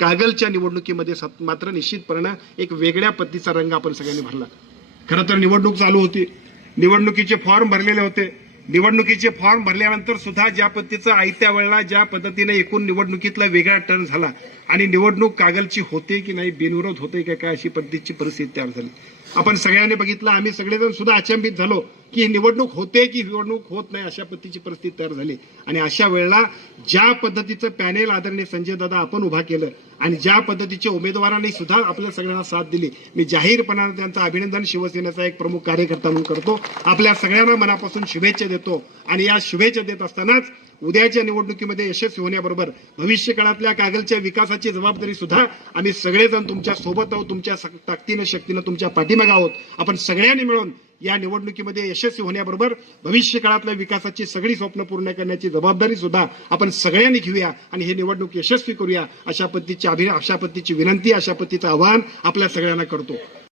कागलच्या निवडणुकीमध्ये सत- मात्र निश्चितपणे एक वेगळ्या पद्धतीचा रंग आपण सगळ्यांनी भरला. खरं तर निवडणूक चालू होती. निवडणुकीचे फॉर्म भरलेले होते. निवडणुकीचे फॉर्म भरल्यानंतर सुद्धा ज्या पद्धतीचं आयत्या वेळेला ज्या पद्धतीने एकूण निवडणुकीतला वेगळा टर्न झाला आणि निवडणूक कागलची होते की नाही बिनविरोध होते का काय अशी पद्धतीची परिस्थिती तयार झाली. आपण सगळ्यांनी बघितलं आम्ही सगळेजण सुद्धा अचंबित झालो. की निवडणूक होते की निवडणूक होत नाही अशा पद्धतीची परिस्थिती तयार झाली. आणि अशा वेळेला ज्या पद्धतीचं पॅनेल आदरणीय संजय दादा आपण उभा केलं आणि ज्या पद्धतीच्या उमेदवारांनी सुद्धा आपल्या सगळ्यांना साथ दिली मी जाहीरपणाने त्यांचं अभिनंदन शिवसेनेचा एक प्रमुख कार्यकर्ता म्हणून करतो. आपल्या सगळ्यांना मनापासून शुभेच्छा देतो आणि या शुभेच्छा देत असतानाच उद्याच्या निवडणुकीमध्ये यशस्वी होण्याबरोबर भविष्य काळातल्या कागलच्या विकासाची जबाबदारी सुद्धा आम्ही सगळेजण तुमच्यासोबत आहोत तुमच्या ताकदीनं शक्तीनं तुमच्या पाठीमागे आहोत. आपण सगळ्यांनी मिळून या निवडणुकीमध्ये यशस्वी होण्याबरोबर भविष्य काळातल्या विकासाची सगळी स्वप्न पूर्ण करण्याची जबाबदारी सुद्धा आपण सगळ्यांनी घेऊया आणि ही निवडणूक यशस्वी करूया अशा पद्धतीची अभि अशा पद्धतीची विनंती अशा पद्धतीचं आवाहन आपल्या सगळ्यांना करतो.